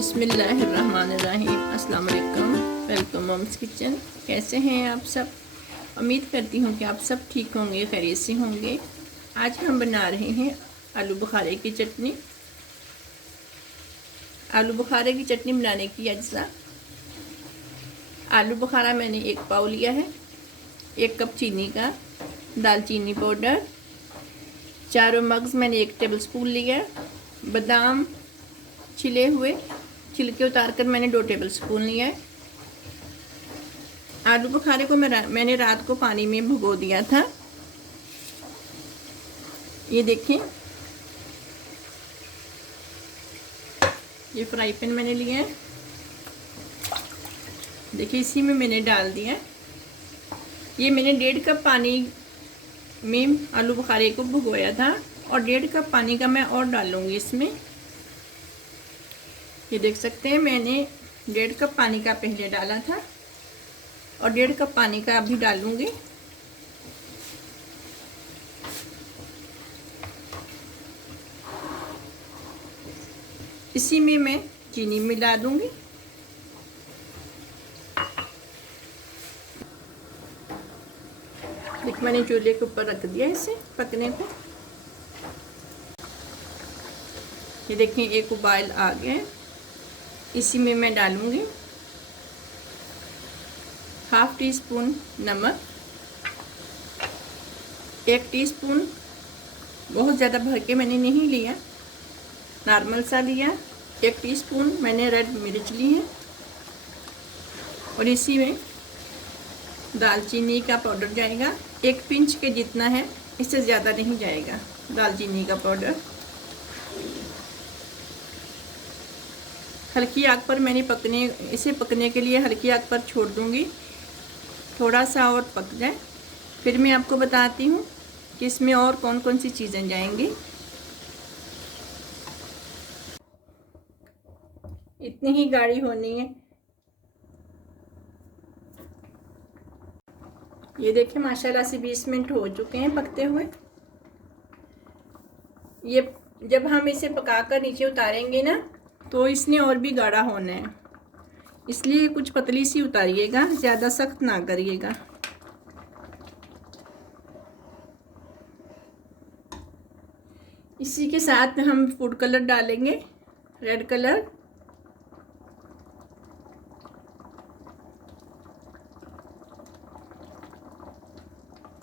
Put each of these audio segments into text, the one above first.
बिस्मिल्लाहिर्रहमानिर्रहीम। अस्सलाम वालेकुम। Welcome Mom's Kitchen. कैसे हैं आप सब? उम्मीद करती हूँ कि आप सब ठीक होंगे, खैरियत से होंगे। आज हम बना रहे हैं आलू बुखारे की चटनी। आलू बुखारे की चटनी बनाने की अज्जा: आलू बुखारा मैंने 1 पाव लिया है, 1 कप चीनी का, दालचीनी पाउडर, चारों मग्ज़ मैंने 1 टेबल स्पून लिया, बादाम छिले हुए, छिलके उतार कर मैंने 2 टेबल स्पून लिया है। आलू बुखारे को मैंने रात को पानी में भिगो दिया था। ये देखें, ये फ्राई पैन मैंने लिया है। देखिए, इसी में मैंने डाल दिया। ये मैंने 1.5 कप पानी में आलू बुखारे को भिगोया था और 1.5 कप पानी का मैं और डालूंगी इसमें। ये देख सकते हैं, मैंने 1.5 कप पानी का पहले डाला था और 1.5 कप पानी का अभी डालूंगी। इसी में मैं चीनी मिला दूंगी। देखिए, मैंने चूल्हे के ऊपर रख दिया इसे पकने को। ये देखिए, एक उबाल आ गया। इसी में मैं डालूंगी ½ टीस्पून नमक, 1 टीस्पून, बहुत ज़्यादा भर के मैंने नहीं लिया, नॉर्मल सा लिया। 1 टीस्पून मैंने रेड मिर्च ली है और इसी में दालचीनी का पाउडर जाएगा, 1 पिंच के जितना है, इससे ज़्यादा नहीं जाएगा दालचीनी का पाउडर। हल्की आग पर मैंने इसे पकने के लिए हल्की आग पर छोड़ दूंगी, थोड़ा सा और पक जाए। फिर मैं आपको बताती हूँ कि इसमें और कौन कौन सी चीज़ें जाएंगी। इतनी ही गाढ़ी होनी है। ये देखिए, माशाल्लाह से 20 मिनट हो चुके हैं पकते हुए। ये जब हम इसे पकाकर नीचे उतारेंगे ना, तो इसने और भी गाढ़ा होना है, इसलिए कुछ पतली सी उतारिएगा, ज़्यादा सख्त ना करिएगा। इसी के साथ हम फूड कलर डालेंगे, रेड कलर।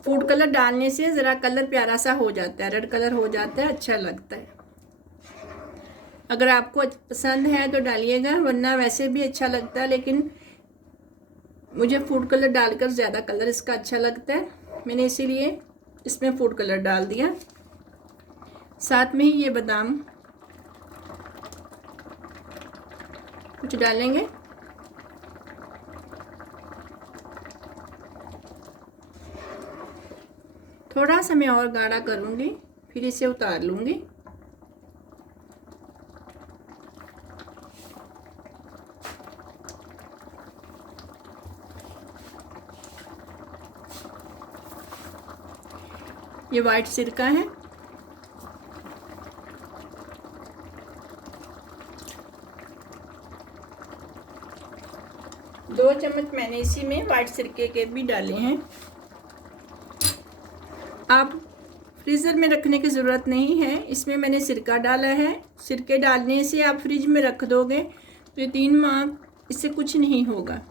फूड कलर डालने से ज़रा कलर प्यारा सा हो जाता है, रेड कलर हो जाता है, अच्छा लगता है। अगर आपको पसंद है तो डालिएगा, वरना वैसे भी अच्छा लगता है, लेकिन मुझे फूड कलर डालकर ज़्यादा कलर इसका अच्छा लगता है, मैंने इसीलिए इसमें फूड कलर डाल दिया। साथ में ही ये बादाम कुछ डालेंगे। थोड़ा सा मैं और गाढ़ा करूँगी, फिर इसे उतार लूँगी। ये वाइट सिरका है, दो चम्मच मैंने इसी में वाइट सिरके के भी डाले हैं। आप फ्रीज़र में रखने की ज़रूरत नहीं है, इसमें मैंने सिरका डाला है। सिरके डालने से आप फ्रिज में रख दोगे तो ये 3 माह इससे कुछ नहीं होगा,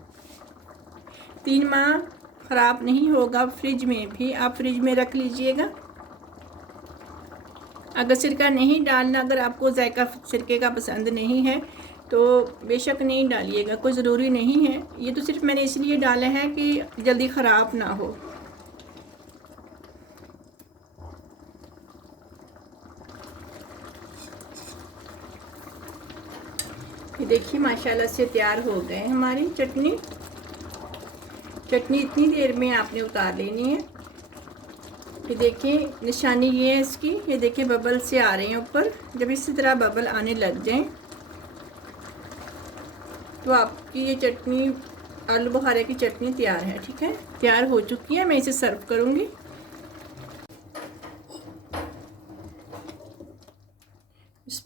3 माह ख़राब नहीं होगा। फ्रिज में भी आप फ्रिज में रख लीजिएगा। अगर सिरका नहीं डालना, अगर आपको जायका सिरके का पसंद नहीं है तो बेशक नहीं डालिएगा, कोई ज़रूरी नहीं है। ये तो सिर्फ मैंने इसलिए डाला है कि जल्दी ख़राब ना हो। ये देखिए, माशाल्लाह से तैयार हो गए हमारी चटनी। इतनी देर में आपने उतार लेनी है। ये देखिए, निशानी ये है इसकी, ये देखिए बबल से आ रहे हैं ऊपर। जब इसी तरह बबल आने लग जाएं तो आपकी ये चटनी, आलू बुखारे की चटनी तैयार है। ठीक है, तैयार हो चुकी है। मैं इसे सर्व करूँगी।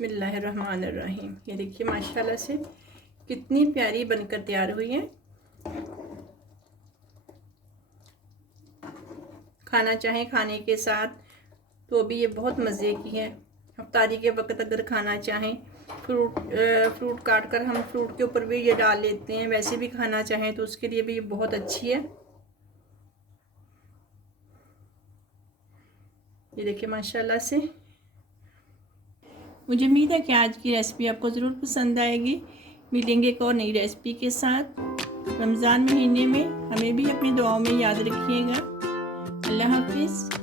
बिस्मिल्लाहिर्रहमानिर्रहीम। ये देखिए माशाल्लाह से कितनी प्यारी बनकर तैयार हुई है। खाना चाहें खाने के साथ तो भी ये बहुत मज़े की है। अफ्तारी के वक्त अगर खाना चाहें, फ्रूट काट कर हम फ्रूट के ऊपर भी ये डाल लेते हैं, वैसे भी खाना चाहें तो उसके लिए भी ये बहुत अच्छी है। ये देखिए माशाल्लाह से। मुझे उम्मीद है कि आज की रेसिपी आपको ज़रूर पसंद आएगी। मिलेंगे एक और नई रेसिपी के साथ। रमज़ान महीने में हमें भी अपनी दुआओं में याद रखिएगा। अल्लाह हाफिज़।